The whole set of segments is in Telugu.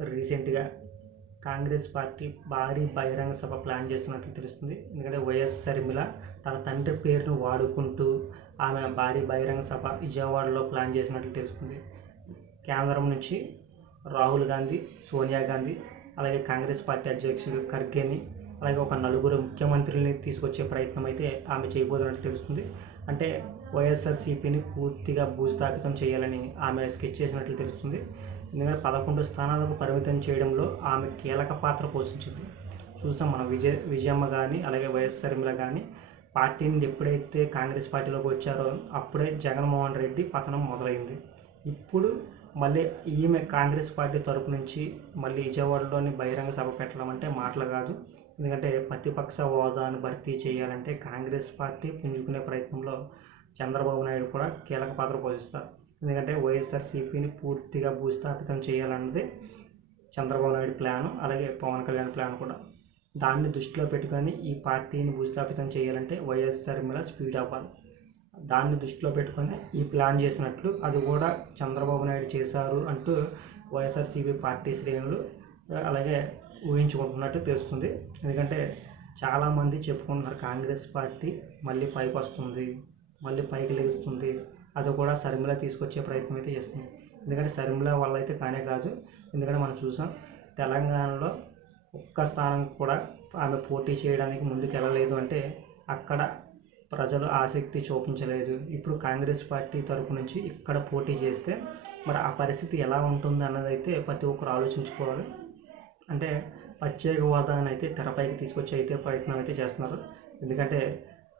రీసెంట్గా కాంగ్రెస్ పార్టీ భారీ బహిరంగ సభ ప్లాన్ చేస్తున్నట్లు తెలుస్తుంది. ఎందుకంటే వైఎస్ షర్మిల తన తండ్రి పేరును వాడుకుంటూ ఆమె భారీ బహిరంగ సభ విజయవాడలో ప్లాన్ చేసినట్లు తెలుస్తుంది. కేంద్రం నుంచి రాహుల్ గాంధీ సోనియా గాంధీ అలాగే కాంగ్రెస్ పార్టీ అధ్యక్షుడు ఖర్గేని అలాగే ఒక నలుగురు ముఖ్యమంత్రుల్ని తీసుకొచ్చే ప్రయత్నం అయితే ఆమె చేయబోతున్నట్లు తెలుస్తుంది. అంటే వైఎస్ఆర్సీపీని పూర్తిగా భూస్థాపితం చేయాలని ఆమె స్కెచ్ చేసినట్లు తెలుస్తుంది. ఎందుకంటే పదకొండు స్థానాలకు పరిమితం చేయడంలో ఆమె కీలక పాత్ర పోషించింది. చూసాం మనం విజయ విజయమ్మ కానీ అలాగే వైఎస్ షర్మిల కానీ పార్టీని ఎప్పుడైతే కాంగ్రెస్ పార్టీలోకి వచ్చారో అప్పుడే జగన్మోహన్ రెడ్డి పతనం మొదలైంది. ఇప్పుడు మళ్ళీ ఈమె కాంగ్రెస్ పార్టీ తరపు నుంచి మళ్ళీ విజయవాడలోని బహిరంగ సభ పెట్టడం అంటే మాటలు కాదు. ఎందుకంటే ప్రతిపక్ష హోదాను భర్తీ చేయాలంటే కాంగ్రెస్ పార్టీ పుంజుకునే ప్రయత్నంలో చంద్రబాబు నాయుడు కూడా కీలక పాత్ర పోషిస్తారు. ఎందుకంటే వైఎస్ఆర్సీపీని పూర్తిగా భూస్థాపితం చేయాలన్నది చంద్రబాబు నాయుడు ప్లాను అలాగే పవన్ కళ్యాణ్ ప్లాన్ కూడా. దాన్ని దృష్టిలో పెట్టుకొని ఈ పార్టీని భూస్థాపితం చేయాలంటే వైఎస్ఆర్ మీద స్పీడ్ అవ్వాలి. దాన్ని దృష్టిలో పెట్టుకొని ఈ ప్లాన్ చేసినట్లు అది కూడా చంద్రబాబు నాయుడు చేశారు అంటూ వైఎస్ఆర్సీపీ పార్టీ శ్రేణులు అలాగే ఊహించుకుంటున్నట్టు తెలుస్తుంది. ఎందుకంటే చాలామంది చెప్పుకుంటున్నారు కాంగ్రెస్ పార్టీ మళ్ళీ పైకి వస్తుంది మళ్ళీ పైకి లేస్తుంది అది కూడా శర్మిల తీసుకొచ్చే ప్రయత్నం అయితే చేస్తుంది. ఎందుకంటే శర్మిల వల్ల అయితే కానే కాదు. ఎందుకంటే మనం చూసాం తెలంగాణలో ఒక్క స్థానం కూడా ఆమె పోటీ చేయడానికి ముందుకు వెళ్ళలేదు అంటే అక్కడ ప్రజలు ఆసక్తి చూపించలేదు. ఇప్పుడు కాంగ్రెస్ పార్టీ తరపు నుంచి ఇక్కడ పోటీ చేస్తే మరి ఆ పరిస్థితి ఎలా ఉంటుంది అన్నది అయితే ప్రతి ఒక్కరు ఆలోచించుకోవాలి. అంటే ప్రత్యేక హోదాని అయితే తెరపైకి తీసుకొచ్చి అయితే ప్రయత్నం అయితే చేస్తున్నారు. ఎందుకంటే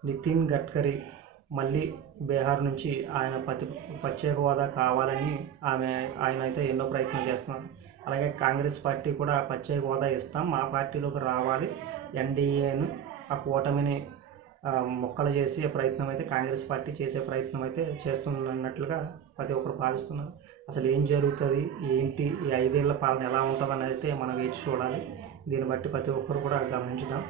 నితిన్ గడ్కరీ మళ్ళీ బీహార్ నుంచి ఆయన ప్రతి ప్రత్యేక హోదా కావాలని ఆమె ఆయన అయితే ఎన్నో ప్రయత్నం చేస్తున్నారు. అలాగే కాంగ్రెస్ పార్టీ కూడా ప్రత్యేక హోదా ఇస్తాం. మా పార్టీలోకి రావాలి. ఎన్డీఏను ఆ కూటమిని మొక్కలు చేసే ప్రయత్నం అయితే కాంగ్రెస్ పార్టీ చేసే ప్రయత్నం అయితే చేస్తున్నట్లుగా ప్రతి ఒక్కరు భావిస్తున్నారు. అసలు ఏం జరుగుతుంది? ఏంటి? ఈ ఐదేళ్ళ పాలన ఎలా ఉంటుంది అనేది అయితే మనం వేచి చూడాలి. దీన్ని బట్టి ప్రతి ఒక్కరు కూడా గమనించుదాం.